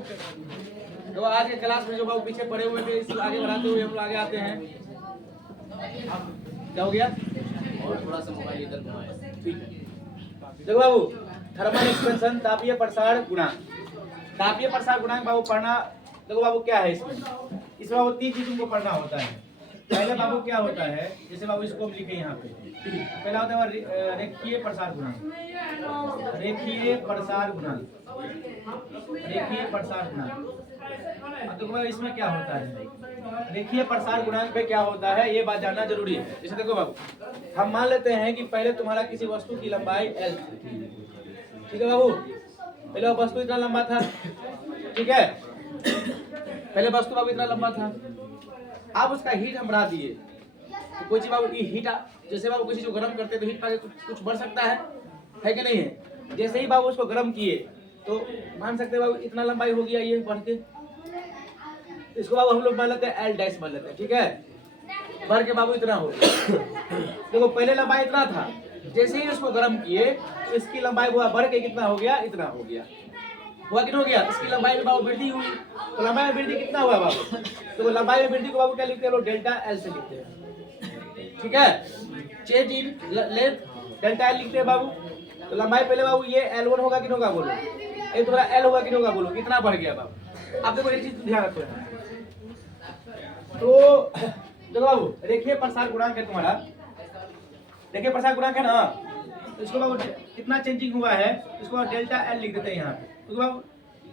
तो आज के क्लास में जो बाबू पीछे पड़े हुए थे इसको आगे बढ़ाते हुए हम लोग आगे आते हैं। क्या हो गया? और थोड़ा सा मोबाइल इधर घुमाए। ठीक है, देखो बाबू, थर्मल एक्सपेंशन तापीय प्रसार गुणांक। तापीय प्रसार गुणांक बाबू पढ़ना। देखो बाबू क्या है इसमें बाबू तीन चीज तुमको पढ़ना होता है। पहले बाबू क्या होता है, जैसे बाबू इसको हम लिखे यहाँ पे, पहला होता है रेखीय प्रसार गुणांक। रेखीय प्रसार गुणांक, रेखीय प्रसार गुणांक। तो इसमें क्या होता है, रेखीय प्रसार गुणांक पे क्या होता है ये बात जानना जरूरी है। जैसे देखो बाबू, हम मान लेते हैं कि पहले तुम्हारा किसी वस्तु की लंबाई L, ठीक है बाबू, पहले वस्तु इतना लंबा था, ठीक है, पहले वस्तु बाबू इतना लंबा था। अब उसका हीट हम बढ़ा दिए, तो कोई चीज बाबू की हीट, जैसे बाबू किसी को गर्म करते हैं तो हीट पाके कुछ बढ़ सकता है कि नहीं है। जैसे ही बाबू उसको गर्म किए तो मान सकते हैं बाबू इतना लंबाई हो गया ये बढ़ के, इसको बाबू हम लोग मान लेते हैं L डैश मान लेते हैं, ठीक है, बढ़ के बाबू इतना हो गया। देखो पहले लंबाई इतना था, जैसे ही इसको गर्म किए तो इसकी लंबाई हुआ बढ़ के कितना हो गया, इतना हो गया। हुआ कितना हो गया, इसकी लंबाई में बाबू वृद्धि हुई। तो लंबाई में वृद्धि कितना हुआ बाबू, तो लंबाई में वृद्धि को बाबू क्या लिखते हैं लोग, डेल्टा L से लिखते हैं, ठीक है। Change in length delta L लिखते हैं बाबू। तो लंबाई पहले बाबू ये L1 होगा कि नहीं होगा बोलो, ये तुम्हारा L होगा कि नहीं होगा बोलो, कितना बढ़ गया बाबू। अब देखो एक चीज ध्यान रखो, तो देखो बाबू रेखीय प्रसार गुणांक है तुम्हारा, रेखीय प्रसार गुणांक है ना, तो इसको बाबू कितना चेंजिंग हुआ है, इसको डेल्टा L लिख देते हैं यहाँ पे। तो बाबू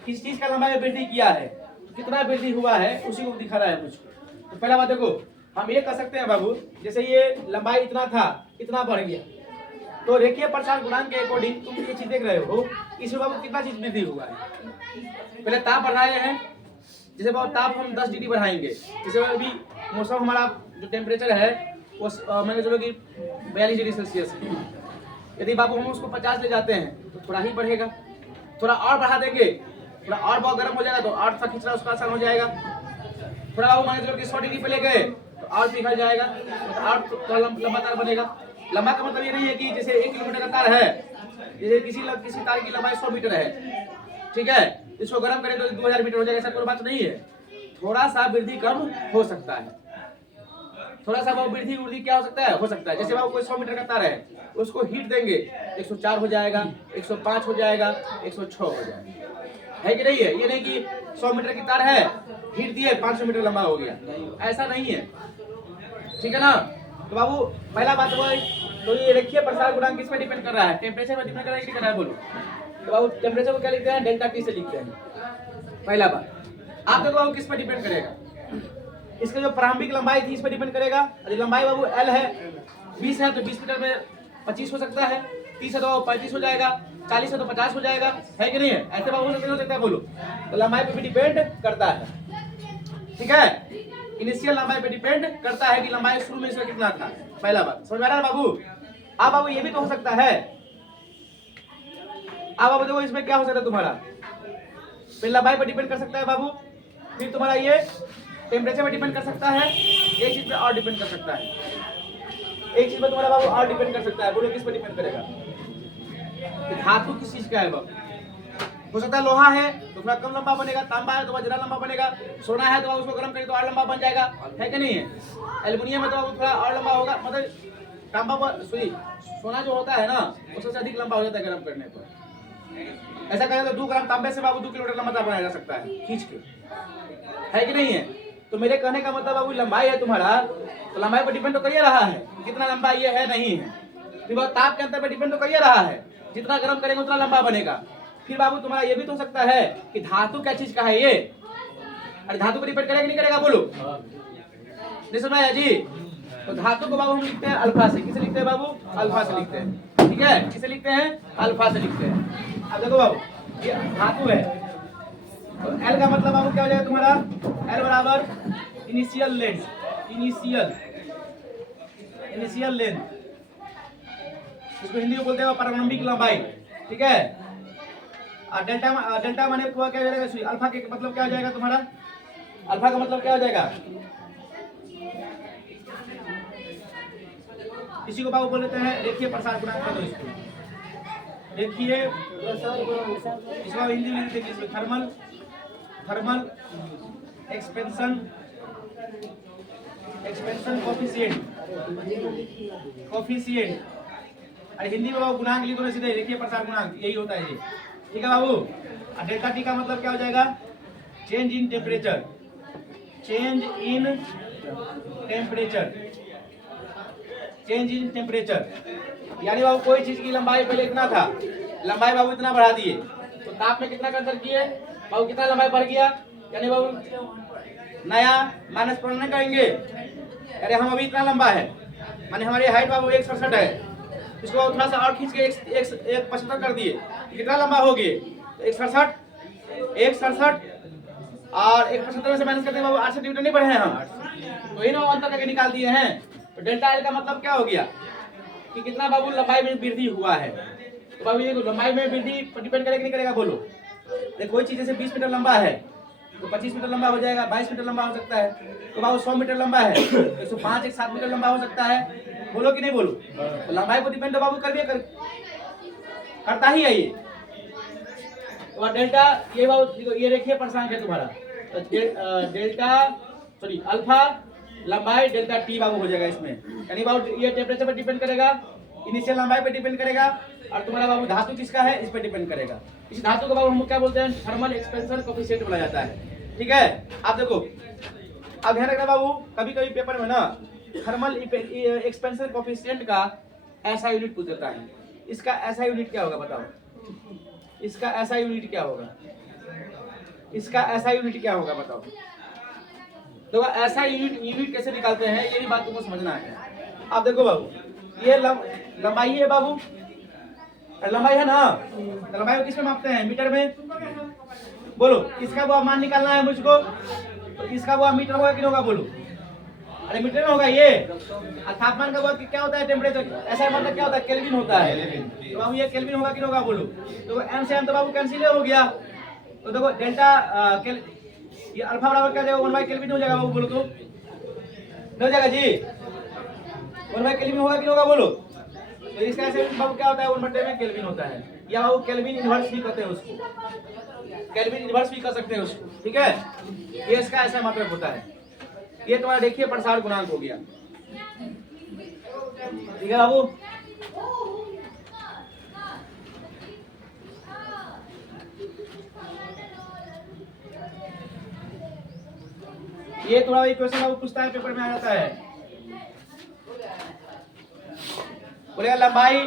किस चीज का लंबाई में वृद्धि किया है, कितना वृद्धि हुआ है उसी को दिखा रहा है मुझको। तो पहला बात देखो, हम ये कह सकते हैं बाबू, जैसे ये लंबाई इतना था, इतना बढ़ गया, तो रेखीय प्रसार गुणांक के अकॉर्डिंग तुम ये चीज देख रहे हो, इसमें बाबू कितना चीज वृद्धि हुआ है। पहले ताप बढ़ाए हैं, जैसे बाबू ताप हम 10 डिग्री बढ़ाएंगे, जैसे अभी मौसम हमारा जो टेम्परेचर है वो मैंने चलो कि 42 डिग्री सेल्सियस है। यदि बाबू हम उसको 50 ले जाते हैं तो थोड़ा ही बढ़ेगा, थोड़ा और बढ़ा देंगे, थोड़ा और बहुत गर्म हो जाएगा तो और सा खिंचना उसका आसान हो जाएगा। थोड़ा बाबू मान चलो कि 100 डिग्री पे ले गए तो और पिघल जाएगा, तो और थोड़ा लंबा तार बनेगा। लंबा का मतलब ये नहीं है कि जैसे 1 किलोमीटर का तार है, जैसे किसी तार की लंबाई 100 मीटर है, ठीक है, इसको गर्म करें तो 2000 मीटर हो जाएगा, ऐसा कोई बात नहीं है। थोड़ा सा वृद्धि कम हो सकता है, थोड़ा सा बाबू वृद्धि क्या हो सकता है, जैसे बाबू कोई 100 मीटर का तार है, उसको हीट देंगे 104 हो जाएगा, 105 हो जाएगा, 106 हो जाएगा, है कि नहीं है। ये नहीं कि 100 मीटर की तार है, हीट दिए 500 मीटर लंबा हो गया, ऐसा नहीं है, ठीक है ना। तो बाबू पहला बात वो, तो ये रेखीय प्रसार गुणांक किस पे डिपेंड कर रहा है, टेम्परेचर पे डिपेंड कर रहा है कि कर रहा है बोलो। तो बाबू टेम्परेचर को क्या लिखते हैं, डेल्टा T से लिखते हैं, पहला बात। आप देखो बाबू किस पे डिपेंड करेगा, इसका जो प्रारंभिक लंबाई थी इस पर डिपेंड करेगा। यदि लंबाई बाबू L है, 20 है तो 20 मीटर में 25 हो सकता है, 30 है तो 35 हो जाएगा, 40 है तो 50 हो जाएगा, है कि नहीं है। ऐसे बाबू हो सकता है बोलो, तो लंबाई पे भी डिपेंड करता है, ठीक है। इनिशियल लंबाई पे डिपेंड करता है कि लंबाई शुरू में इसका कितना था, पहला बात समझ में आ रहा है बाबू। अब बाबू ये भी तो हो सकता है, अब बाबू देखो इसमें क्या हो सकता है तुम्हारा, फिर लंबाई पे डिपेंड कर सकता है बाबू, फिर तुम्हारा ये टेम्परेचर पे डिपेंड कर सकता है, एक चीज पे और डिपेंड कर सकता है, एक चीज पे तुम्हारा बाबू और डिपेंड कर सकता है, बोलो किस पे डिपेंड करेगा, धातु किस चीज का है बाबू। हो सकता है लोहा है तो थोड़ा कम लंबा बनेगा, तांबा है तो ज्यादा लंबा बनेगा, सोना है तो उसको गर्म करें तो और लंबा बन जाएगा, है कि नहीं है। एल्युमिनियम है तो थोड़ा और लंबा होगा, मतलब तांबा सोना जो होता है ना वो सबसे अधिक लंबा हो जाता है गर्म करने पर। ऐसा करें तो 2 ग्राम तांबे से बाबू 2 किलोमीटर लंबा तार बनाया जा सकता है खींच के, है कि नहीं है। तो मेरे कहने का मतलब बाबू लंबाई है तुम्हारा, तो लंबाई पर डिपेंड तो कर रहा है कितना लंबा ये है नहीं है, फिर ताप के अंतर पर डिपेंड तो कर रहा है, जितना गर्म करेंगे उतना लंबा बनेगा। फिर बाबू तुम्हारा ये भी तो हो सकता है कि धातु क्या चीज का है ये, अरे धातु पर डिपेंड करेगा नहीं करेगा बोलो, नहीं सुना है जी। तो धातु को बाबू हम लिखते हैं अल्फा से, किसे लिखते हैं बाबू, अल्फा से लिखते हैं, ठीक है, किसे लिखते हैं, अल्फा से लिखते हैं। अब देखो बाबू ये धातु है, तो L का मतलब बाबू क्या हो जाएगा तुम्हारा, L बराबर इनिशियल लेंथ, इनिशियल लेंथ, इसको हिंदी में बोलते हैं प्रारंभिक लंबाई, ठीक है। और डेल्टा माने क्या हो जाएगा, अल्फा के मतलब क्या हो जाएगा तुम्हारा, अल्फा का मतलब क्या हो जाएगा, इसी को बाबू बोल देते हैं रेखीय प्रसार गुणांक। इसको रेखीय, इसको हिंदी में लिखते हैं थर्मल थर्मल एक्सपेंशन कोफिशिएंट। अरे हिंदी में बाबू गुणांक लिखो ना सीधे, देखिए प्रसार गुणांक यही होता है ये, ठीक है बाबू। और डेल्टा टी का मतलब क्या हो जाएगा? Change in temperature, change in temperature, change in temperature. यानी बाबू कोई चीज की लंबाई पहले इतना था, लंबाई बाबू इतना बढ़ा दिए तो ताप में कितना का अंतर किए बाबू, कितना लंबाई बढ़ गया। यानी बाबू नया माइनस पुराना करेंगे। अरे हम अभी इतना लंबा है, माने हमारी हाइट बाबू 167 है, इसको बाबू थोड़ा सा और खींच के 175 कर दिए, कितना लंबा हो गए? 167 और 175 में से माइनस करते हैं बाबू 8 सेंटीमीटर नहीं बढ़े हैं हम, तो इन अंतर करके निकाल दिए हैं। तो डेल्टा एल का मतलब क्या हो गया कि कितना बाबू लंबाई में वृद्धि हुआ है। तो बाबू ये लंबाई में वृद्धि डिपेंड करेगा नहीं करेगा बोलो? देखो कोई चीज जैसे 20 मीटर लंबा है तो 25 मीटर लंबा हो जाएगा, 22 मीटर लंबा हो सकता है। तो बाबू 100 मीटर लंबा है तो 105 107 मीटर लंबा हो सकता है, बोलो कि नहीं बोलो? तो लंबाई को डिपेंड बाबू करता ही है ये। तो डेल्टा ये बाबू ये रेखीय प्रसारण है तुम्हारा, तो डेल्टा सॉरी अल्फा लंबाई डेल्टा टी बाबू हो जाएगा इसमें। यानी बाबू ये टेम्परेचर पर डिपेंड करेगा, इनिशियल लंबाई पर डिपेंड करेगा, और तुम्हारा बाबू धातु किसका है इस पर डिपेंड करेगा। इस धातु को बाबू हम क्या बोलते हैं? थर्मल एक्सपेंशन कोफिशिएंट बोला जाता है, ठीक है। आप देखो, अब ध्यान रखना बाबू, कभी कभी पेपर में ना थर्मल एक्सपेंशन कोफिशिएंट का ऐसा यूनिट पूछ देता है। इसका ऐसा यूनिट क्या होगा बताओ? इसका ऐसा यूनिट क्या होगा? इसका ऐसा यूनिट क्या होगा बताओ? तो ऐसा यूनिट कैसे निकालते हैं ये भी बात तुमको समझना है। आप देखो बाबू, ये लंबाई है बाबू, लंबाई है ना, तो लंबाई को किस में मापते हैं? मीटर में। बोलो इसका वो मान निकालना है मुझको, तो इसका वो मीटर होगा कि नहीं होगा बोलो? अरे मीटर में होगा ये। तापमान का वो क्या होता है? टेम्परेचर। ऐसा मतलब क्या होता है? केल्विन होता है। तो बाबू ये केल्विन होगा कि नहीं होगा बोलो? तो एम से एम तो बाबू कैंसिल हो गया, तो देखो डेल्टा ये अल्फा बराबर क्या जाएगा? 1 केल्विन हो जाएगा बाबू, बोलो तो हो जाएगा जी। 1 केल्विन होगा कि नहीं होगा बोलो? तो इसका ऐसे बाबू क्या होता है? 1/में केल्विन होता है, या बाबू केल्विन इनवर्स भी कहते हैं उसको, केल्विन इनवर्स भी कह सकते हैं उसको, ठीक है। ये इसका ऐसा मतलब होता है। ये तुम्हारा देखिए प्रसार गुणांक हो गया, ठीक है बाबू। ये थोड़ा इक्वेशन बाबू पूछता है, पेपर में आ जाता है। बोलेगा लंबाई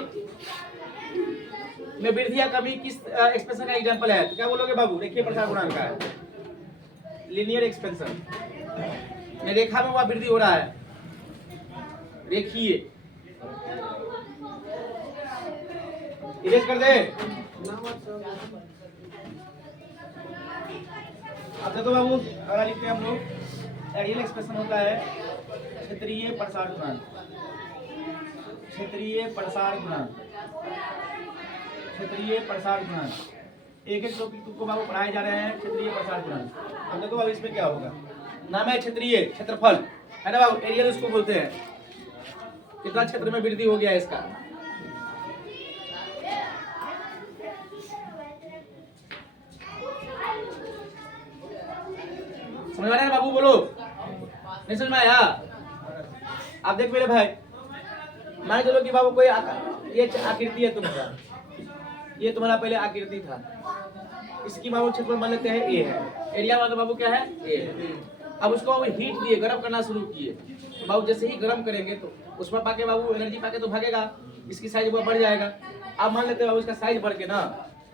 में वृद्धि या कमी किस एक्सप्रेशन का एग्जांपल है? तो क्या बोलोगे बाबू? देखिए प्रसार गुणांक का है, लीनियर एक्सपेंशन में रेखा में वह वृद्धि हो रहा है, रेखीय। इरेज कर दे। अब देखो बाबू, अगर लिखते हैं हम लोग, एरियल एक्सप्रेशन होता है क्षेत्रीय प्रसार गुणांक, क्षेत्रीय प्रसार गुणांक, क्षेत्रीय प्रसार गुणांक। एक एक टॉपिक तुमको बाबू पढ़ाए जा रहे हैं क्षेत्रीय प्रसार गुणांक। अब देखो बाबू इसमें क्या होगा? नाम है क्षेत्रीय, क्षेत्रफल है ना बाबू, एरियल उसको बोलते हैं। कितना क्षेत्र में वृद्धि हो गया है इसका। समझ में आ रहा है बाबू? बोलो, नहीं समझ में आया? आप देख मेरे भाई, मान चलो कि बाबू कोई ये आकृति है तुम्हारा, ये तुम्हारा पहले आकृति था, इसकी बाबू क्षेत्रफल मान लेते हैं ए है, एरिया मतलब बाबू क्या है? ए है। अब उसको बाबू हीट दिए, गर्म करना शुरू किए, तो बाबू जैसे ही गर्म करेंगे तो उसमें पाके बाबू एनर्जी पाके तो भागेगा, इसकी साइज बढ़ जाएगा। अब मान लेते हैं बाबू इसका साइज बढ़ के ना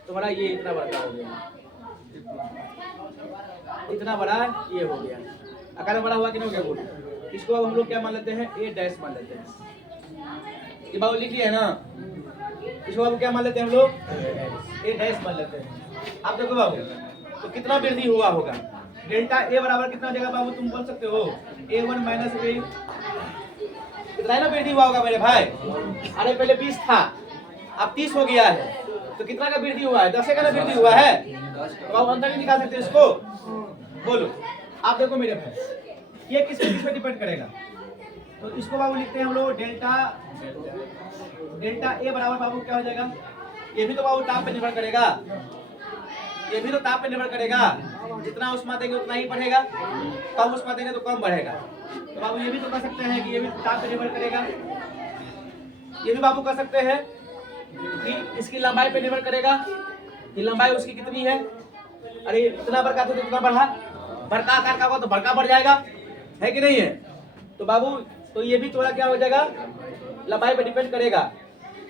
तुम्हारा ये इतना बड़ा हो गया, इतना बड़ा ये हो गया, आकार बड़ा हुआ कि नहीं हो गया बोलो? इसको अब हम लोग क्या मान लेते हैं? ए डैश मान लेते हैं। ये बाबू लिख लिया है ना, इसको बाबू क्या मान लेते हैं हम लोग? ए डैश मान लेते हैं। आप देखो बाबू, तो कितना वृद्धि हुआ होगा? डेल्टा ए बराबर कितना हो जाएगा बाबू? तुम बोल सकते हो A1 माइनस ए, कितना ना वृद्धि हुआ होगा मेरे भाई? अरे पहले 20 था, अब 30 हो गया है, तो कितना का वृद्धि हुआ है? 10 का ना वृद्धि हुआ है। तो बाबू अंतर नहीं निकाल सकते इसको, बोलो। आप देखो मेरे भाई, ये किस पे डिपेंड करेगा? तो इसको बाबू लिखते हैं हम लोग डेल्टा ए बराबर बाबू क्या हो जाएगा? ये भी तो बाबू ताप पे निर्भर करेगा, ये भी तो ताप पे निर्भर करेगा, जितना उष्मा देंगे उतना ही बढ़ेगा, कम उष्मा देंगे तो कम बढ़ेगा। तो बाबू ये भी तो कर सकते हैं कि ये भी ताप पे निर्भर करेगा। ये भी बाबू कर सकते हैं कि इसकी लंबाई पे निर्भर करेगा कि लंबाई उसकी कितनी है। अरे इतना बड़का तो इतना बढ़ा, बड़का आकार का होगा तो बड़का बढ़ जाएगा, है कि नहीं है। तो बाबू तो ये भी थोड़ा क्या हो जाएगा, लंबाई पे डिपेंड करेगा,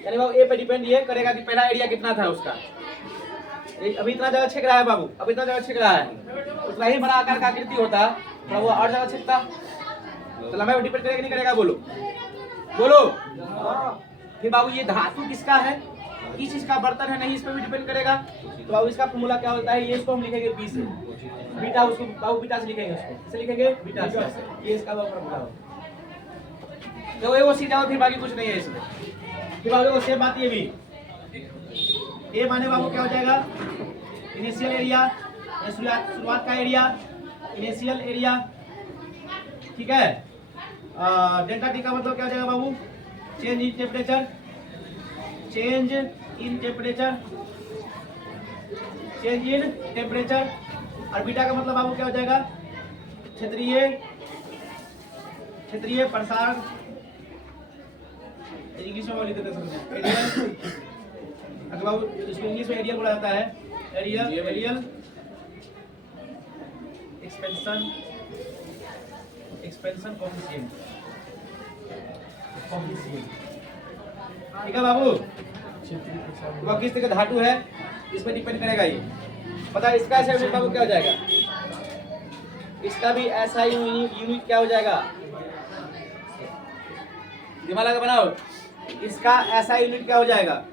यानी बाबू ए पे डिपेंड ये करेगा कि पहला एरिया कितना था उसका। अभी इतना जगह छेक रहा है बाबू, अभी इतना जगह छेक रहा है, उतना ही बड़ा आकार का आकृति होता तो वो और जगह छेकता, तो लंबाई पे डिपेंड करेगा नहीं करेगा, बोलो बोलो। फिर बाबू ये धातु किसका है, किस चीज का बर्तन है, नहीं इस पर भी डिपेंड करेगा। तो बाबू इसका फॉर्मूला क्या होता है, ये इसको हम लिखेंगे बी से, बीटा उसको बाबू बीटा से लिखेंगे, उसको किसे लिखेंगे, बीटा से। ये इसका फॉर्मूला होगा। तो वो सीधा फिर बाकी कुछ नहीं है इसमें। फिर बाबू सेम बात ये भी, ए माने बाबू क्या हो जाएगा, इनिशियल एरिया, शुरुआत का एरिया, इनिशियल एरिया, ठीक है। डेल्टा टी का मतलब क्या हो जाएगा बाबू, change in temperature, change in temperature, change in temperature. और बीटा का मतलब बाबू क्या हो जाएगा, क्षेत्रीय प्रसार, इंग्लिश में लिख देते हैं एरियल, अगर बाबू इसको इंग्लिश में एरियल बोला जाता है, एरियल एक्सपेंशन कोएफिशिएंट, ठीक है बाबू। तो किस तरह का धातु है इस पर डिपेंड करेगा ये, पता है। इसका ऐसा बाबू क्या हो जाएगा, इसका भी ऐसा ही यूनिट क्या हो जाएगा, दिमाग लगा बनाओ, इसका ऐसा यूनिट क्या हो जाएगा,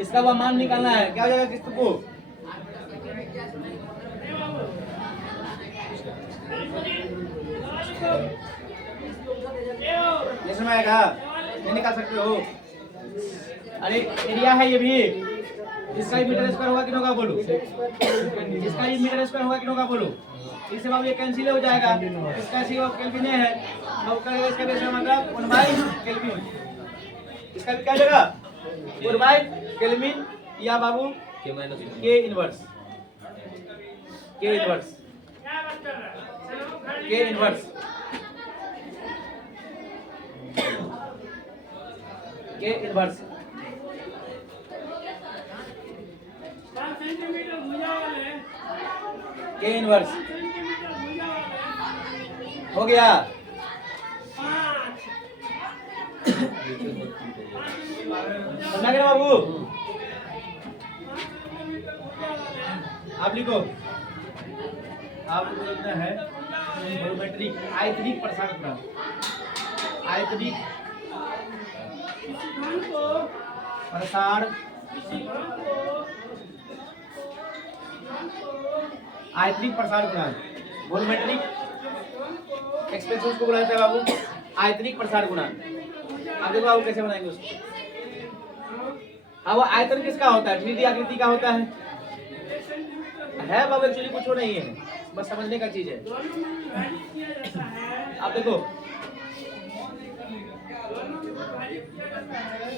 इसका वह मान निकालना है, क्या हो जाएगा किस्त को, ये समझ आएगा, ये निकाल सकते हो। अरे एरिया है ये भी, इसका ही मीटर स्क्वायर होगा कि होगा बोलो, इसका ही मीटर स्क्वायर होगा कि होगा बोलो। इससे बाबू ये कैंसिल हो जाएगा, इसका सी केल्विन है, इसका भी मतलब 1 केल्विन, इसका भी क्या जगह 1 केल्विन या बाबू के इनवर्स, के इनवर्स, के इनवर्स, के इनवर्स, के इनवर्स हो गया। समझ गए बाबू, आप लिखो, आपको लिखना है वॉल्यूमेट्रिक आयतनिक प्रसार गुणांक, आयतनिक प्रसार, आयतनिक प्रसार गुणांक, वॉल्यूमेट्रिक एक्सपेंशन को बोला जाता है बाबू आयतनिक प्रसार गुणांक। अब देखो बाबू कैसे बनाएंगे उसको। अब आयतन किसका होता है, 3D आकृति का होता है बाबू, एक्चुअली कुछ नहीं है, बस समझने का चीज है। आप देखो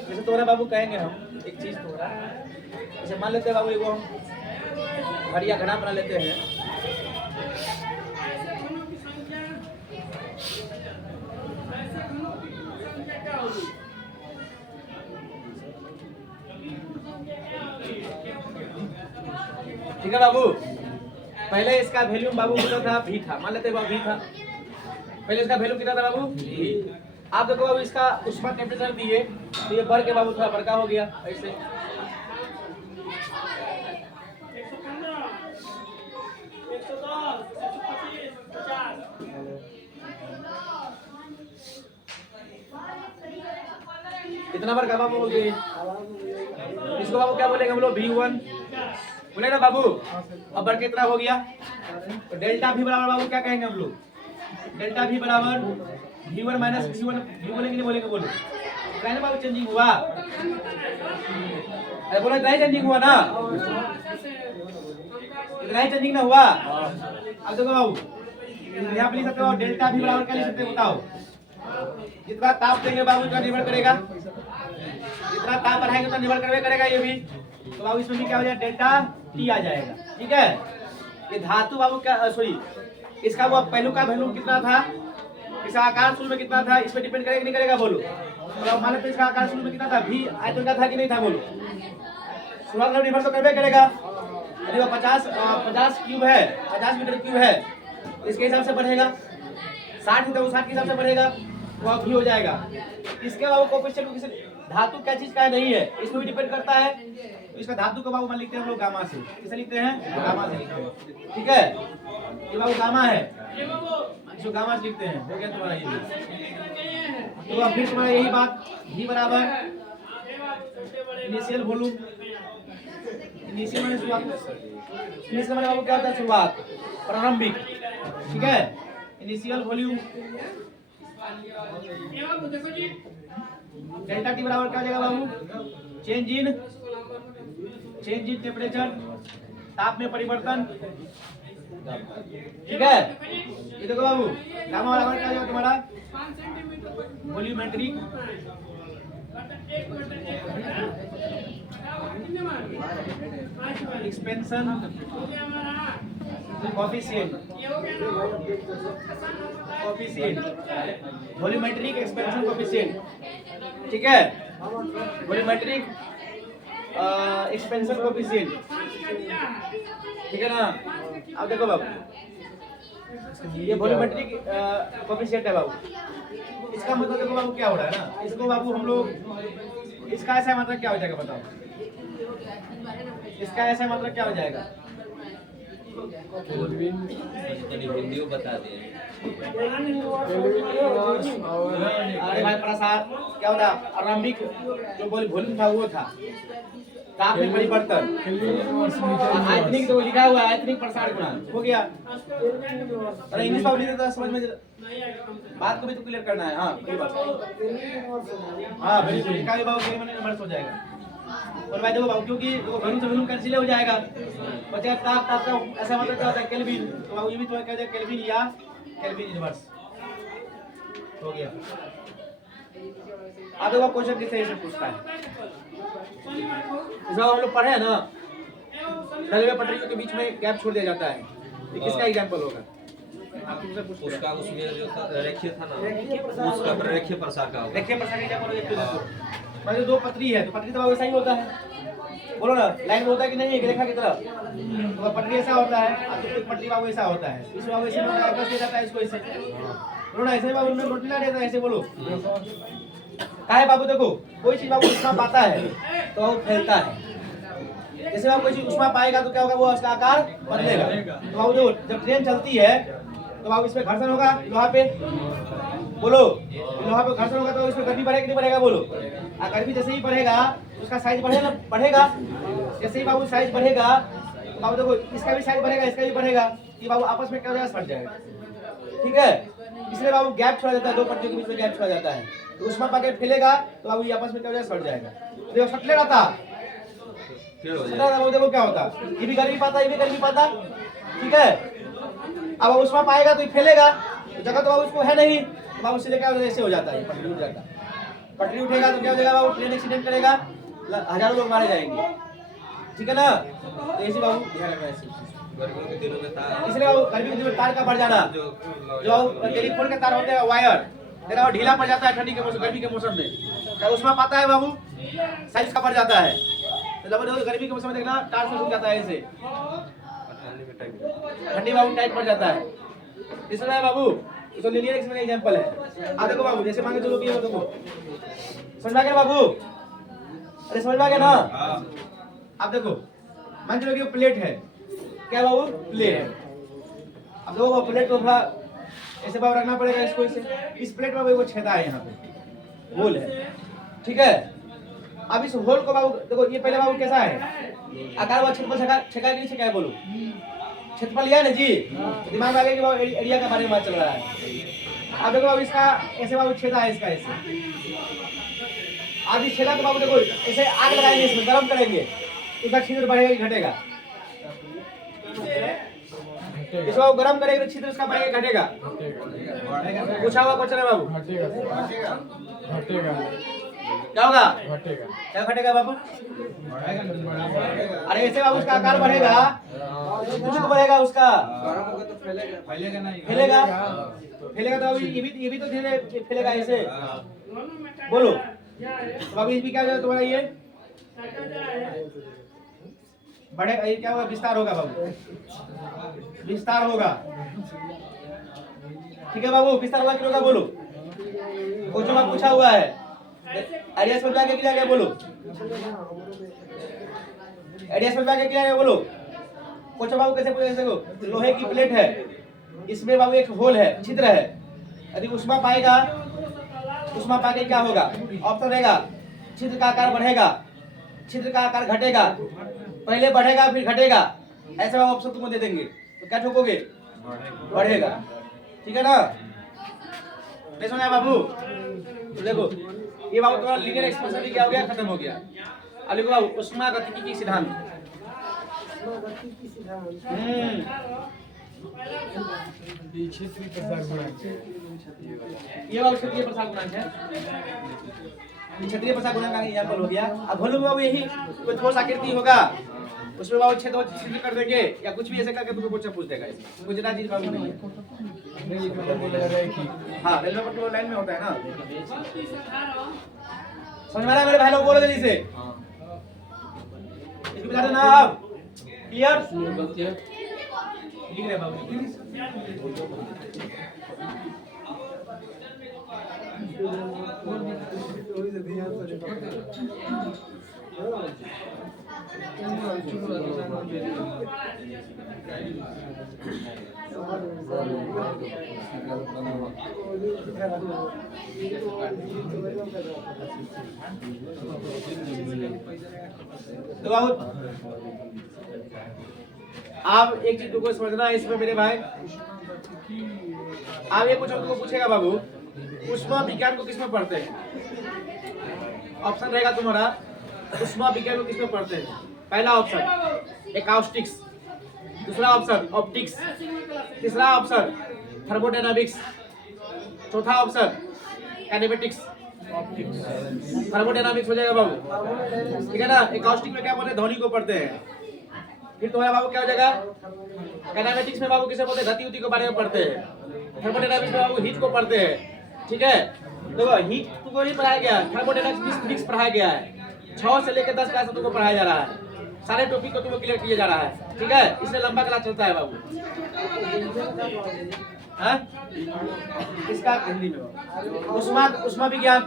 जैसे तोरा बाबू कहेंगे हम एक चीज, तोरा जैसे मान लेते हैं बाबू, एगो हम घर या घड़ा बना लेते हैं, ठीक है बाबू। पहले इसका वैल्यू बाबू कितना था, भी था, मान लेते हैं बाबू भी था, पहले इसका वैल्यू कितना था बाबू भी। आप देखो बाबू इसका उष्मा टेम्परेचर दिए तो ये बढ़ के बाबू थोड़ा बड़का हो गया ऐसे, कितना बार बाबू हो गए, इसको बाबू क्या बोलेंगे हम लोग, V1 बोलेगा बाबू। अब बढ़ के इतना हो गया तो डेल्टा भी बराबर बाबू क्या कहेंगे हम लोग, डेल्टा भी बराबर V1 माइनस V1, भी बोलेंगे नहीं बोलेंगे बोलो, कहने बाबू चेंजिंग हुआ, अरे बोलो इतना ही चेंजिंग हुआ ना, इतना ही चेंजिंग ना हुआ। अब देखो बाबू यहाँ पे लिख सकते हो डेल्टा भी बराबर क्या लिख सकते हो बताओ, जितना ताप देंगे बाबू उतना निर्भर करेगा, जितना ताप बढ़ाएंगे उतना निर्भर करवे करेगा ये भी। तो बाबू इसमें भी क्या हो जाएगा, डेल्टा टी आ जाएगा। ठीक है, ये धातु बाबू क्या सॉरी इसका वो पहलू का वैल्यू कितना था, इसका आकार शुरू में कितना था, इस पर डिपेंड करेगा कि नहीं करेगा बोलो। तो अब मान लेते हैं इसका आकार शुरू में कितना था, भी आयतन का था कि नहीं था बोलो। शुरुआत में निर्भर तो करवे करेगा। यदि वो 50 क्यूब है, 50 मीटर क्यूब है, इसके हिसाब से बढ़ेगा। 60 है तो 60 के हिसाब से बढ़ेगा, वो भी हो जाएगा। इसके बाबू कोएफिशिएंट किसी धातु क्या चीज का नहीं है, इसमें भी डिपेंड करता है। तो इसका धातु को बाबू मान लिखते हैं हम लोग गामा से, किसे लिखते हैं, गामा से लिखते हैं। ठीक है, ये बाबू गामा है, इसको गामा से लिखते हैं। हो गया तुम्हारा ये। तो अब फिर तुम्हारा यही बात, V बराबर इनिशियल वॉल्यूम, इनिशियल माने शुरुआत, इनिशियल माने बाबू क्या होता है, शुरुआत, प्रारंभिक। ठीक है, इनिशियल वॉल्यूम डेल्टा टी बराबर क्या हो जाएगा बाबू, चेंज इन टेम्परेचर, ताप में परिवर्तन। ठीक है, ये देखो बाबू गामा बराबर क्या हो जाएगा तुम्हारा, volumetric expansion coefficient, volumetric expansion coefficient. ठीक है, वॉल्यूमेट्रिक एक्सपेंशन कोएफिशिएंट। ठीक है ना। अब देखो बाबू ये वॉल्यूमेट्रिक कोएफिशिएंट है बाबू, इसका मतलब देखो बाबू क्या हो रहा है ना, इसको बाबू हम लोग इसका ऐसा मतलब क्या हो जाएगा बताओ, इसका ऐसा मतलब क्या हो जाएगा, हिंदी बता दिए। अरे भाई प्रसाद क्या होता, आरंभिक जो वॉल्यूम था वो था, ताप में परिवर्तन, आयतनिक तो लिखा हुआ है, आयतनिक प्रसार गुणांक हो गया। अरे इंग्लिश में लिखा था, समझ में बात को भी तो क्लियर करना है। हाँ हाँ बिल्कुल, लिखा है बाबू, नंबर हो जाएगा। और भाई देखो बाबू क्योंकि वॉल्यूम से वॉल्यूम कैंसिल हो जाएगा, बचा ताप, ताप का ऐसा मतलब क्या होता है, केल्विन। तो बाबू ये भी तो क्या है, केल्विन या केल्विन इनवर्स हो गया। अब देखो क्वेश्चन किस तरह से पूछता है, हम लोग पढ़े हैं ना, रेलवे पटरियों के बीच में गैप छोड़ दिया जाता है, ये किसका एग्जांपल होगा, उसका उसमें जो था रेखीय था ना, उसका रेखीय प्रसार का होगा। रेखीय प्रसार का एग्जांपल है। मतलब दो पटरी है, तो पटरी तो वैसा ही होता है, बोलो ना, लाइन में होता है कि नहीं, एक रेखा की तरह। तो पटरी ऐसा होता है, अब पटरी बाबू ऐसा होता है, इस बाबू ऐसे होता है, ऐसे जाता है, इसको ऐसे बोलो ना, ऐसे बाबू में रोटी ना देता है, ऐसे बोलो का है बाबू। देखो कोई चीज बाबू उष्मा पाता है तो वो फैलता है, जैसे बाबू कोई चीज उष्मा पाएगा तो क्या होगा, वो उसका आकार बदलेगा। तो बाबू देखो जब ट्रेन चलती है तो बाबू इसमें घर्षण होगा लोहा पे, बोलो लोहा पे घर्षण होगा तो इसमें गर्मी बढ़ेगा कि नहीं बढ़ेगा बोलो। और गर्मी जैसे ही बढ़ेगा उसका साइज बढ़ेगा, जैसे ही बाबू साइज बढ़ेगा तो बाबू देखो इसका भी साइज बढ़ेगा, इसका भी बढ़ेगा, ये बाबू आपस में क्या हो जाएगा, सट जाएगा। ठीक है, इसलिए बाबू गैप छोड़ा जाता है, दो पट्टियों के बीच में गैप छोड़ा जाता है, तो उष्मा पाके फैलेगा तो बाबू ये आपस में क्या हो जाएगा, सट जाएगा। देखो सटले रहता बाबू, देखो क्या होता, ये भी गर्मी पाता, ये भी गर्मी पाता। ठीक है, अब उष्मा पाएगा तो ये फैलेगा, तो जगह तो बाबू उसको है नहीं, तो बाबू सीधे क्या ऐसे हो जाता है, पटरी उठ जाता है। पटरी उठेगा तो क्या हो जाएगा बाबू, ट्रेन एक्सीडेंट करेगा, हजारों लोग मारे जाएंगे। ठीक है ना, तो ऐसे बाबू ध्यान रखना है। गर्मियों के दिनों में तार, इसलिए बाबू गर्मी के दिनों में तार का बढ़ जाना, जो टेलीफोन के तार होते हैं वायर तेरा वो ढीला पड़ जाता है ठंडी के मौसम, गर्मी के मौसम में क्या उष्मा पाता है बाबू, साइज का बढ़ जाता है। तो जब गर्मी के मौसम में देखना तार से रुक जाता है, ऐसे ठंडी बाबू टाइट पड़ जाता है। इसमें बाबू तो लीनियर एक्स में एग्जांपल है। आ देखो बाबू जैसे मांगे चलो ये देखो, समझ आ गया बाबू, अरे समझ आ गया ना। अब देखो मान चलो कि प्लेट है, क्या बाबू प्लेट है। अब देखो प्लेट को थोड़ा ऐसे बाबू रखना पड़ेगा, इसको इसे इस प्लेट में वो छेदा है, यहाँ पे होल है। ठीक है, अब इस होल को बाबू देखो, ये पहले बाबू कैसा है, आकार वो क्षेत्रफल छेका कि नहीं छेका है बोलो, क्षेत्रफल लिया ना जी, दिमाग में आ गया कि बाबू एरिया के बारे में बात चल रहा है। अब देखो बाबू इसका ऐसे बाबू छेदा है, इसका ऐसे, अब इस छेदा को बाबू देखो ऐसे आग लगाएंगे, इसमें गर्म करेंगे, उसका छिद्र बढ़ेगा कि घटेगा, इसको गर्म करेगा तो छिद्र इसका बढ़ेगा घटेगा? पूछा हुआ क्वेश्चन है बाबू। क्या होगा? क्या घटेगा बाबू? अरे ऐसे बाबू उसका आकार बढ़ेगा, कुछ बढ़ेगा उसका, फैलेगा तो अभी ये भी तो धीरे फैलेगा ऐसे। बोलो तो अभी इसमें क्या हो जाएगा तुम्हारा? ये बड़े ये क्या होगा? विस्तार होगा बाबू, विस्तार होगा। ठीक है बाबू, विस्तार होगा कि होगा? बोलो, क्वेश्चन में पूछा हुआ है। आइडिया समझ में क्या गया? बोलो, आइडिया समझ में क्या गया? बोलो क्वेश्चन बाबू कैसे पूछे? देखो लोहे की प्लेट है, इसमें बाबू एक होल है, छिद्र है। यदि उष्मा पाएगा, उष्मा पाके क्या होगा? ऑप्शन रहेगा छिद्र का आकार बढ़ेगा, छिद्र का आकार घटेगा, पहले बढ़ेगा फिर घटेगा, ऐसा ऑप्शन तुमको दे देंगे तो क्या ठोकोगे? बढ़ेगा। ठीक है ना? नहीं समझा बाबू? तो देखो ये बाबू तुम्हारा लीनियर एक्सप्रेशन भी क्या हो गया? खत्म हो गया। अब देखो बाबू उष्मागतिकी की सिद्धांत। ये बाबू क्षेत्रीय प्रसार गुणांक है, क्षेत्रीय प्रसार गुणांक का एग्जांपल हो गया। अब बोलो बाबू यही कोई ठोस आकृति होगा, उसमें बाबू छेद कर देंगे या कुछ भी ऐसे करके तुमको क्वेश्चन पूछ देगा। कुछ ज्यादा चीज बाबू नहीं है। हाँ रेलवे पटरी लाइन में होता है ना। समझ में आ रहा है मेरे भाई लोग? बोलो जल्दी से, इसको बता देना आप। क्लियर? लिख रहे बाबू। तो बाबू आप एक चीज तुमको समझना है इसमें मेरे भाई। आप ये पूछो, तुमको पूछेगा बाबू उष्मा विज्ञान को किसमें पढ़ते हैं? ऑप्शन रहेगा तुम्हारा उष्मा विज्ञान को किसमें पढ़ते हैं? पहला ऑप्शन एकॉस्टिक्स, दूसरा ऑप्शन ऑप्टिक्स, तीसरा ऑप्शन थर्मोडायनामिक्स, चौथा ऑप्शन काइनेमेटिक्स। थर्मोडायनामिक्स हो जाएगा बाबू। ठीक है ना? एकॉस्टिक में क्या पढ़ते हैं? ध्वनि को पढ़ते हैं। फिर तुम्हारा बाबू क्या हो जाएगा? काइनेमेटिक्स में बाबू किसे पढ़ते हैं? गति के बारे में पढ़ते हैं। थर्मोडायनामिक्स में बाबू हीट को पढ़ते हैं। ठीक है? देखो हीट तुमको नहीं पढ़ाया गया, थर्मोडायनामिक्स फिजिक्स पढ़ाया गया है। 6 से लेकर 10 क्लास तुमको पढ़ाया जा रहा है, सारे टॉपिक को तुमको क्लियर किया जा रहा है। ठीक है? इसलिए लंबा क्लास चलता है बाबू। हाँ? इसका हिंदी में उष्मा विज्ञान,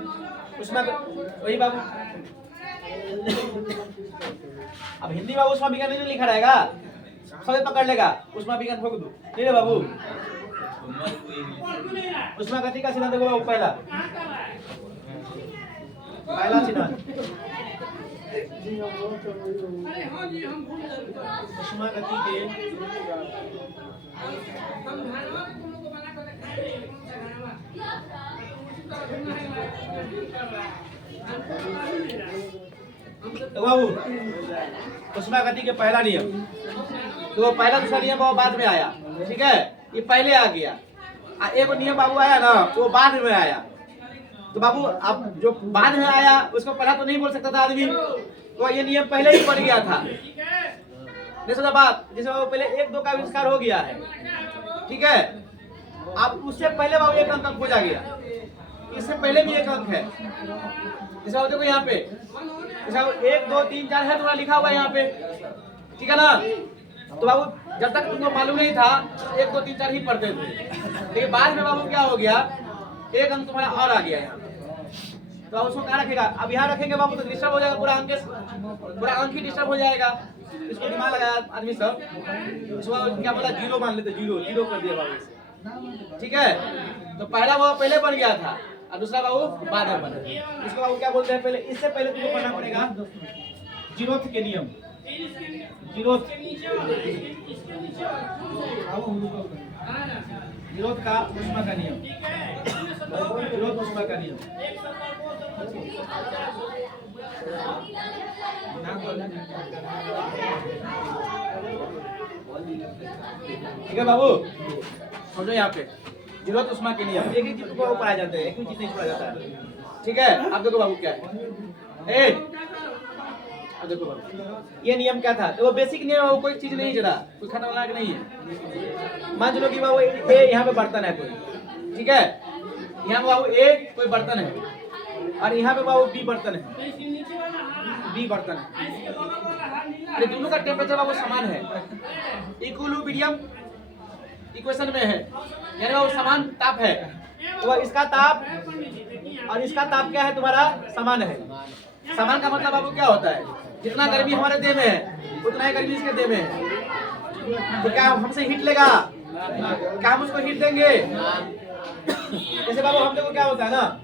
उष्मा वही बाबू। अब हिंदी में उष्मा विज्ञान नहीं लिखा रहेगा, सभी पकड़ लेगा। उष्मा विज्ञान ठोक दो नहीं रे बाबू। उष्मा गति का सिद्धांत देखो बाबू। पहला सिद्धांत उष्मा गति के तो बाबू उष्मा गति के पहला नियम, तो पहला दूसरा नियम वो बाद में आया। ठीक है? ये पहले आ गया। एक नियम बाबू आया ना, वो बाद में आया। तो बाबू अब जो बाद में आया उसको पढ़ा तो नहीं बोल सकता था आदमी, तो ये नियम पहले ही पढ़ गया था। नहीं समझा बात? जैसे बाबू पहले 1-2 का आविष्कार हो गया है। ठीक है? अब उससे पहले बाबू एक अंक खोजा गया, इससे पहले भी एक अंक है। जैसे देखो यहाँ पे 1 2 3 4 है तुम्हारा लिखा हुआ है यहाँ पे। ठीक है ना? तो बाबू जब तक तुमको मालूम नहीं था 1 2 3 4 ही पढ़ते थे, लेकिन बाद में बाबू क्या हो गया, एक अंक तुम्हारा और आ गया यहाँ। तो उसको कहाँ रखेगा? अब यहाँ रखेंगे बाबू तो डिस्टर्ब हो जाएगा, पूरा अंक ही डिस्टर्ब हो जाएगा। इसको दिमाग लगाया आदमी सब, इसको क्या बोला 0 मान लेते, 0 कर दिया बाबू इसे। ठीक है? तो पहला बाबू पहले बन गया था और दूसरा बाबू बाद में बना। इसको बाबू क्या बोलते हैं? पहले इससे पहले तुमको पढ़ना पड़ेगा जीरोथ के नियम। जीरोथ का उष्मा का नियम, जीरोथ उष्मा का नियम। ठीक है बाबू, समझो यहाँ पे जरूरत उस्मा के नियम, एक ही चीज को ऊपर आ जाते हैं, एक ही चीज नहीं छोड़ा जाता है। ठीक है, अब देखो बाबू क्या है, अब देखो बाबू ये नियम क्या था, तो बेसिक नियम है, वो कोई चीज नहीं जरा कोई खतरनाक नहीं है। मान लो कि बाबू ए यहाँ पे बर्तन है कोई, ठीक है, यहाँ पे बाबू ए कोई बर्तन है और यहाँ पे बाबू बी बर्तन है, बी बर्तन है, अरे दोनों का टेम्परेचर बाबू समान है, इक्विलिब्रियम इक्वेशन में है, यानी वो समान ताप है, तो इसका ताप और इसका ताप क्या है तुम्हारा समान है। समान का मतलब बाबू क्या होता है, जितना गर्मी हमारे देह में है उतना ही गर्मी इसके देह में है, तो क्या हमसे हीट लेगा, क्या हम उसको हीट देंगे। जैसे बाबू हम देखो क्या होता है ना,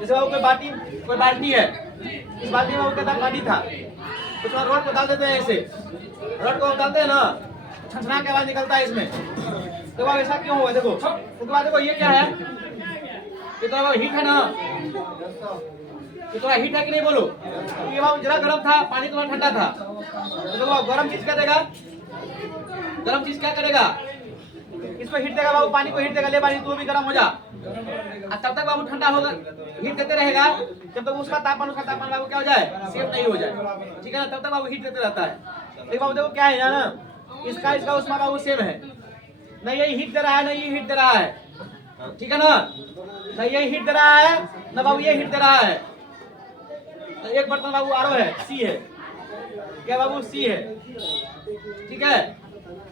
जैसे बाबू कोई बाल्टी है, इस बाल्टी में बाबू का पानी था, उसमें रोड को डाल देते हैं, ऐसे रोड को डालते हैं ना, छनछना के आवाज निकलता है इसमें, तो बाबू ऐसा क्यों हुआ, देखो उसके बाद देखो ये क्या है, ये तो बाबू हीट है ना, ये थोड़ा हीट है कि नहीं बोलो, ये बाबू जरा गर्म था, पानी थोड़ा ठंडा था, तो बाबू गर्म चीज क्या देगा, गर्म चीज क्या करेगा, इसको हीट देगा बाबू, पानी को हीट देगा, ले पानी तू भी गर्म हो जा, और तब तक बाबू ठंडा होगा, हीट देते रहेगा जब तक उसका तापमान बाबू क्या हो जाए, सेम नहीं हो जाए, ठीक है ना, तब तक बाबू हीट देते रहता है। लेकिन बाबू देखो क्या है ना, इसका उसका बाबू सेम है, नहीं ये हीट दे रहा है, नहीं ये हीट दे रहा है, ठीक है ना, नहीं ये हीट दे रहा है ना बाबू ये हीट दे रहा है। तो एक बर्तन बाबू आरो है, सी है, क्या बाबू सी है, ठीक है,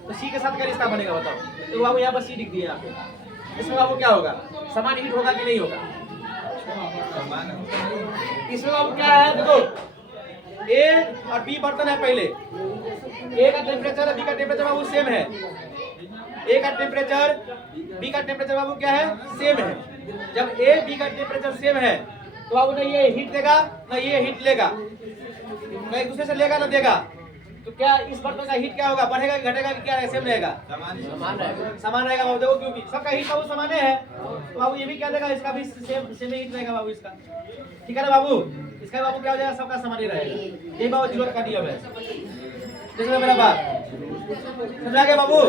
तो सी के साथ क्या रिश्ता बनेगा बताओ, तो बाबू यहाँ पर सी लिख दिया, इसमें बाबू क्या होगा, समान हीट होगा कि नहीं होगा, इसमें बाबू क्या है, देखो ए और बी बर्तन है, पहले ए का टेम्परेचर बी का टेम्परेचर बाबू सेम है, ए का टेम्परेचर बी का टेम्परेचर बाबू क्या है, सेम है। जब ए बी का टेम्परेचर सेम है तो बाबू ना ये हीट देगा ना ये हीट लेगा, ना एक दूसरे से लेगा ना देगा, तो क्या इस बर्तन का हीट क्या होगा, बढ़ेगा कि घटेगा कि क्या सेम रहेगा, समान रहेगा बाबू, देखो क्योंकि सबका हीट बाबू समान है, तो बाबू ये भी क्या देगा, इसका भी सेम हीट रहेगा बाबू इसका, ठीक है ना बाबू, इसका बाबू क्या हो जाएगा, सबका समान ही रहेगा, ये बाबू जीरो का नियम है। देखो मेरा बात समझा गया बाबू,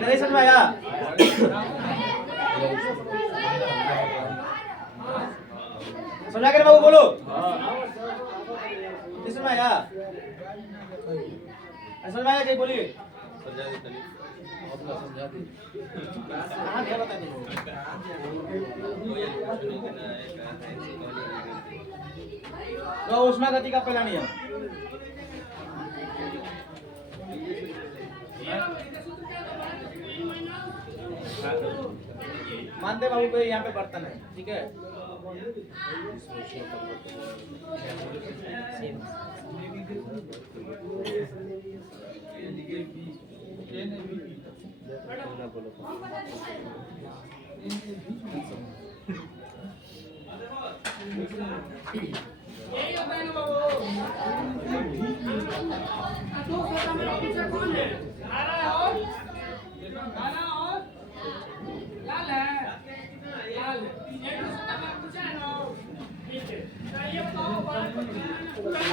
नहीं समझाया, समझा गया बाबू, बोलो नहीं समझाया, समझाया क्या बोलिए, तो उष्मा गति का पहला नियम, मानते बाबू को यहाँ पे बर्तन है, ठीक है,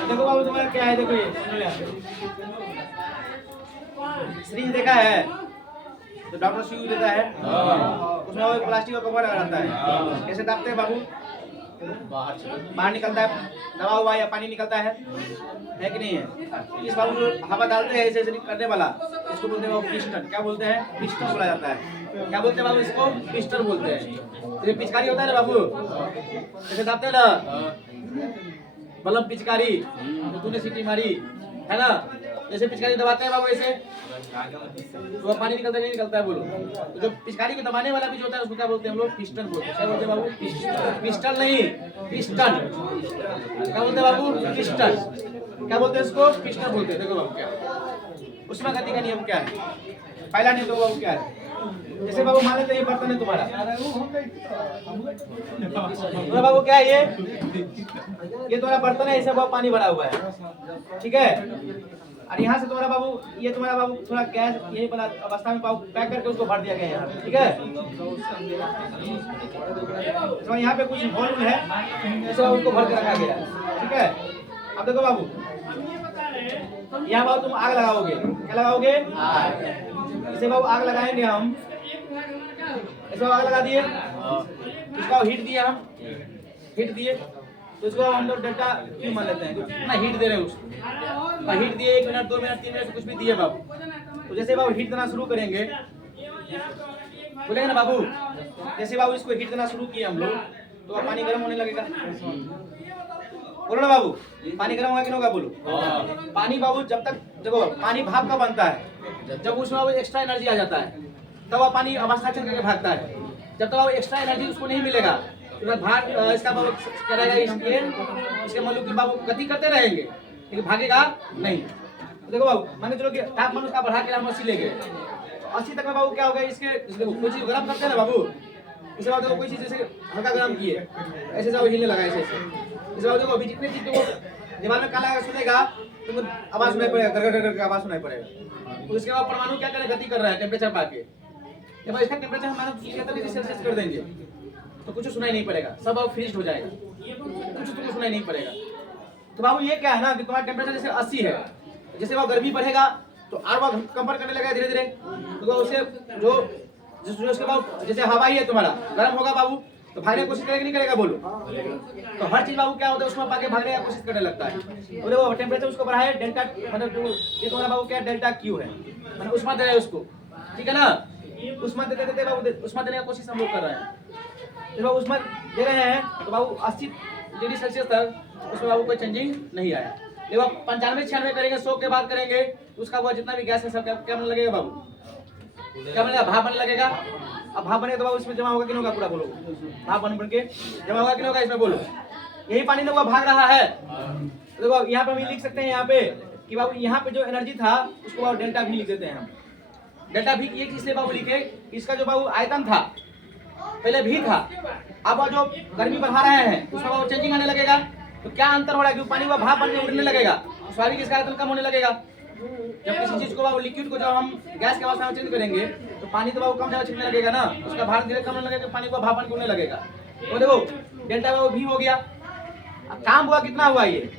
देखो बाबू तुम्हारा क्या है, देखो ये सिरिंज देखा है, तो डॉक्टर सुई देता है, उसमें वो प्लास्टिक का कवर लगा रहता है, कैसे दाबते हैं बाबू, बाहर निकलता है दवा हुआ या पानी निकलता है कि नहीं है, इस बाबू हवा डालते हैं ऐसे ऐसे करने वाला, इसको बोलते हैं बाबू पिस्टन, क्या बोलते हैं, पिस्टन बोला जाता है, क्या बोलते हैं बाबू, इसको पिस्टन बोलते हैं। ये पिचकारी होता है ना बाबू, ऐसे दाबते हैं ना, बल्ब पिचकारी, तो तूने सीटी मारी है ना, जैसे पिचकारी दबाते हैं बाबू ऐसे, तो पानी निकलता नहीं निकलता है, बोलो, तो जो पिचकारी को दबाने वाला भी जो होता है उसको क्या बोलते हैं हम लोग, पिस्टन बोलते हैं, क्या बोलते हैं बाबू, पिस्टन नहीं पिस्टन, क्या बोलते हैं बाबू, पिस्टन, क्या बोलते हैं इसको, पिस्टन बोलते हैं। देखो बाबू क्या उष्मा गति का नियम क्या है, पहला नियम तो बाबू क्या है, जैसे बाबू मान लेते ये बर्तन है तुम्हारा, तो बाबू क्या है ये तुम्हारा बर्तन है, इसे बाबू पानी भरा हुआ है, ठीक है, और यहाँ से तुम्हारा बाबू ये तुम्हारा बाबू थोड़ा गैस यही वाला अवस्था में बाबू पैक करके उसको भर दिया गया है यहाँ, ठीक है, तो यहाँ पे कुछ होल है, इसे उसको भर के रखा गया है, ठीक है। अब देखो बाबू यहाँ बाबू तुम आग लगाओगे, क्या लगाओगे? इसे बाबू आग लगाएंगे हम, इसको आग लगा दिए, इसका हीट दिया हम, हीट दिए तो इसको हम लोग डेल्टा क्यू मान लेते हैं, कितना हीट दे रहे हैं उसको। और हीट दिए 1 मिनट 2 मिनट 3 मिनट कुछ भी दिए बाबू। तो जैसे बाबू हीट देना शुरू करेंगे, बोलेंगे ना बाबू, जैसे बाबू इसको हीट देना शुरू किए हम लोग तो अब पानी गर्म होने लगेगा। बोलो ना बाबू, पानी गर्म होगा कि नहीं होगा? बोलो। पानी बाबू जब तक देखो पानी भाप का बनता है, जब उसमें एक्स्ट्रा एनर्जी आ जाता है तब वह पानी अवस्था चेंज करके भागता है। जब तक एक्स्ट्रा एनर्जी उसको नहीं मिलेगा तो भाग इसका बाबू करेगा, इसके मॉलिक्यूल बाबू गति करते रहेंगे लेकिन भागेगा नहीं। तो देखो बाबू मान के चलो कि तापमान उसका बढ़ा के हम 80 ले गए, 80 तक में बाबू क्या होगा, इसके कोई चीज गर्म करते हैं ना बाबू, इसके बाद देखो कोई चीज जैसे हल्का गर्म किए ऐसे जाओ हिलने लगा ऐसे ऐसे। इसके बाद देखो अभी जितने चीज तुमको दिमाग में काला सुनेगा तुमको आवाज सुनाई पड़ेगा, कर कर कर आवाज सुनाई पड़ेगा। तो इसके बाद परमाणु क्या करे, गति कर रहा है टेम्परेचर पाके। जब इसका टेम्परेचर हम -43 सेल्सियस कर देंगे तो कुछ सुनाई नहीं पड़ेगा, सब अब फ्रीज हो जाएगा, कुछ तुमको सुनाई नहीं पड़ेगा। तो बाबू ये क्या है ना कि तुम्हारा टेम्परेचर जैसे 80 है, जैसे वह गर्मी बढ़ेगा तो और वह कंपन करने लगेगा धीरे धीरे, तो उसे जो उसके बाद जैसे हवा ही है तुम्हारा गर्म होगा बाबू तो भागने की कोशिश करेगा नहीं करेगा? बोलो। तो हर चीज बाबू क्या होता है उसमें पाके भागने की कोशिश करने लगता है। और वो टेम्परेचर उसको बढ़ाए डेल्टा, मतलब ये तुम्हारा बाबू क्या डेल्टा क्यू है, मतलब उष्मा दे रहे हैं उसको, ठीक है ना? उष्मा देते देते बाबू उष्मा देने की कोशिश हम लोग कर रहे हैं। जब बाबू उष्मा दे रहे हैं तो बाबू 80 डिग्री सेल्सियस तक उसमें बाबू कोई चेंजिंग नहीं आया। जब आप 95-96 करेंगे, 100 के बाद करेंगे उसका वो जितना भी गैस है सब क्या बनने लगेगा बाबू? क्या बनेगा? भाप बनने लगेगा। अब भाप बनेगा तो बाबू इसमें जमा होगा कि नहीं होगा? पूरा बोलो। भाप बन के जमा होगा कि नहीं होगा इसमें? बोलो। यही पानी ना भाग रहा है। देखो यहाँ पे हम लिख सकते हैं यहाँ पे कि बाबू यहाँ पे जो एनर्जी था उसको बाबू डेल्टा भी लिख देते हैं हम। डेल्टा भी ये इसलिए बाबू लिखे, इसका जो बाबू आयतन था पहले भी था, अब वो जो गर्मी बढ़ा रहे हैं उसमें बाबू चेंजिंग आने लगेगा। तो क्या अंतर हो रहा है कि पानी का भाप बनने उड़ने लगेगा, स्वाभाविक इसका आयतन कम होने लगेगा। जब किसी चीज को बाबू लिक्विड को जब हम गैस के अवस्था में चेंज करेंगे तो पानी तो बाबू कम जगह छिड़ने लगेगा ना, उसका भार धीरे कम होने लगेगा, पानी को भाप बन के उड़ने लगेगा। तो देखो डेल्टा बाबू भी हो गया। अब काम हुआ कितना हुआ ये,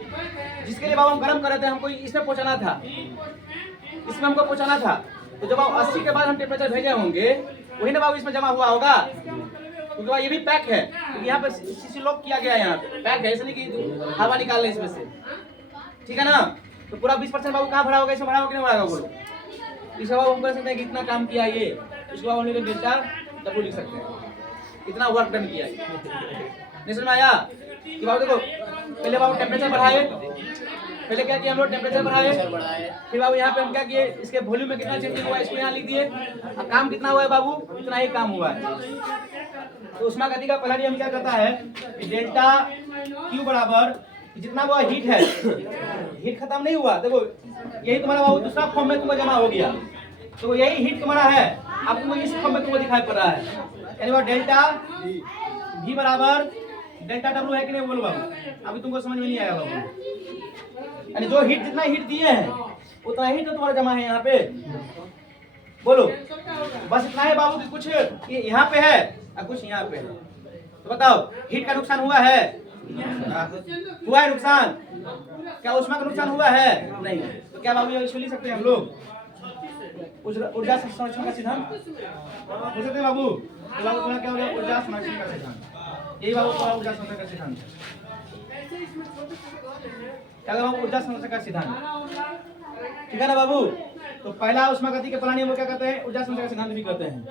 जिसके लिए बाबू हम गर्म कर रहे थे, हमको इसमें पहुंचाना था, इसमें हमको पहुंचाना था। तो जब 80 के बाद हम टेम्परेचर भेजे होंगे वही ना बाबू इसमें जमा हुआ होगा, क्योंकि ये भी पैक है, क्योंकि यहाँ पे सीसी लॉक किया गया है, यहाँ पे पैक है, इसलिए कि हवा निकाल ले इसमें से, ठीक है ना? तो पूरा 20% बाबू कहाँ भरा होगा, इसमें भरा होगा कि नहीं भरा होगा? बोलो। इस बाबू हम कह सकते हैं कि इतना काम किया ये, इसको बाबू हम डेल्टा डब्ल्यू लिख सकते हैं, इतना वर्क डन किया ये। नहीं समझ में आया कि बाबू देखो पहले बाबू टेम्परेचर बढ़ाए, पहले क्या किया हम लोग टेम्परेचर बढ़ाए, फिर बाबू यहाँ पे हम क्या किए, इसके वॉल्यूम में कितना चेंजिंग हुआ इसको यहाँ लिख दिए। अब काम कितना हुआ है बाबू, इतना ही काम हुआ है। तो उष्मा गति का पहला नियम क्या कहता है कि डेल्टा क्यू बराबर जितना वो हीट है, हीट खत्म नहीं हुआ, देखो यही तुम्हारा बाबू दूसरा फॉर्म में तुम्हें जमा हो गया, तो यही हीट तुम्हारा है, अब तुम्हें इस फॉर्म में तुम्हें दिखाई पड़ रहा है, यानी वो डेल्टा भी बराबर डेल्टा डब्ल्यू है कि नहीं? बोलो बाबू, अभी तुमको समझ में नहीं आया बाबू, यानी जो हीट जितना हीट दिए हैं उतना हीट तो तुम्हारा जमा है यहाँ पे। बोलो बस इतना है बाबू कि कुछ ये यहाँ पे है और कुछ यहाँ पे है। तो बताओ हीट का नुकसान हुआ है? हुआ है नुकसान? क्या उष्मा का नुकसान हुआ है? नहीं। तो क्या बाबू ये इसको लिख सकते हैं हम लोग ऊर्जा संरक्षण का सिद्धांत बोल सकते हैं बाबू? तो बाबू तुम्हारा क्या हो गया, ऊर्जा संरक्षण का सिद्धांत, यही बाबू तुम्हारा ऊर्जा संरक्षण का सिद्धांत क्या बाबू? ऊर्जा संरक्षण का सिद्धांत, ठीक है ना बाबू? तो पहला उष्मा गति के पहला नियम क्या कहते हैं? ऊर्जा संरक्षण का सिद्धांत भी कहते हैं।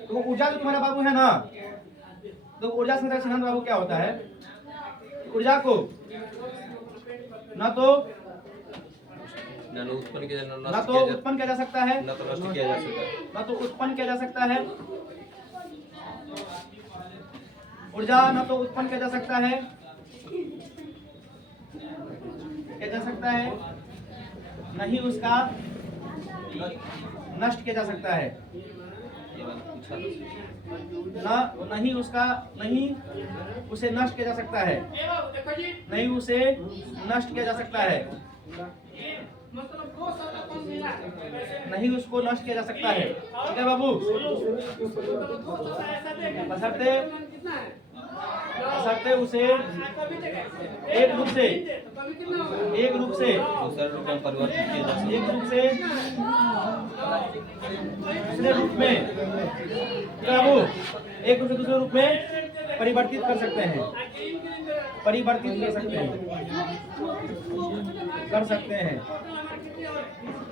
तो ऊर्जा जो तुम्हारा बाबू है ना, तो ऊर्जा संरक्षण का सिद्धांत बाबू क्या होता है? ऊर्जा को न तो उत्पन्न किया जा सकता है, न तो नष्ट किया जा सकता है, न तो उत्पन्न किया जा सकता है। ऊर्जा न तो उत्पन्न किया जा सकता है, नहीं उसका नष्ट किया जा सकता है, नहीं उसे नष्ट किया जा सकता है, नहीं उसे नष्ट किया जा सकता है, नहीं उसको नष्ट किया जा सकता है, ठीक है बाबू? बशर्ते सकते उसे एक रूप से दूसरे रूप में परिवर्तित किया जा सकता है। एक रूप से दूसरे रूप में क्या वो एक रूप से दूसरे रूप में परिवर्तित कर सकते हैं, परिवर्तित कर सकते हैं।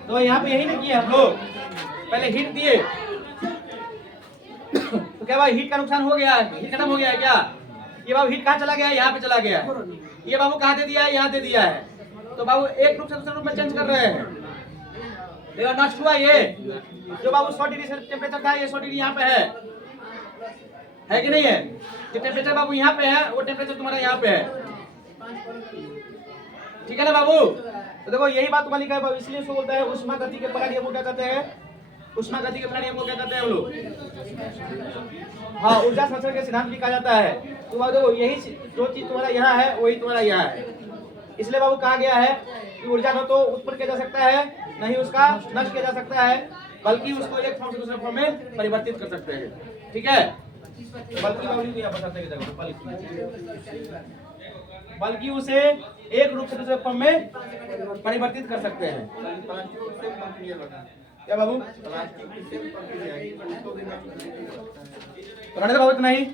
तो यहाँ पे यही ना किए हम लोग, पहले हीट दिए तो क्या भाई हीट का नुकसान हो गया है, हीट खत्म हो गया है क्या? ये बाबू हीट कहाँ चला गया है? यहाँ पे चला गया है। ये बाबू कहाँ दे दिया है? यहाँ दे दिया है। तो बाबू एक रूप से दूसरे रूप में चेंज कर रहे हैं। देखो नष्ट हुआ ये, जो बाबू 100 डिग्री टेम्परेचर था ये 100 डिग्री यहाँ पे है कि नहीं है? जो टेम्परेचर बाबू यहाँ पे है वो टेम्परेचर तुम्हारा यहाँ पे है, ठीक है ना बाबू? तो देखो यही बात तुम्हारी लिखा है, इसलिए उसको बोलता है उष्मा गति के परिणाम को क्या कहते हैं? उष्मा गति के परिणाम को क्या कहते हैं हम लोग? हाँ, ऊर्जा संरक्षण के सिद्धांत भी कहा जाता है। तो बाबू देखो यही जो चीज तुम्हारा यहाँ है वही तुम्हारा यहाँ है, इसलिए बाबू कहा गया है कि ऊर्जा न तो उत्पन्न किया जा सकता है नहीं उसका नष्ट किया जा सकता है, बल्कि उसको एक फॉर्म से दूसरे फॉर्म में परिवर्तित कर सकते हैं, ठीक है? बल्कि बाबू यहाँ पर सकते हैं, बल्कि उसे एक रूप से दूसरे फॉर्म में परिवर्तित कर सकते हैं। क्या बाबू? तो बाबू इतना ही।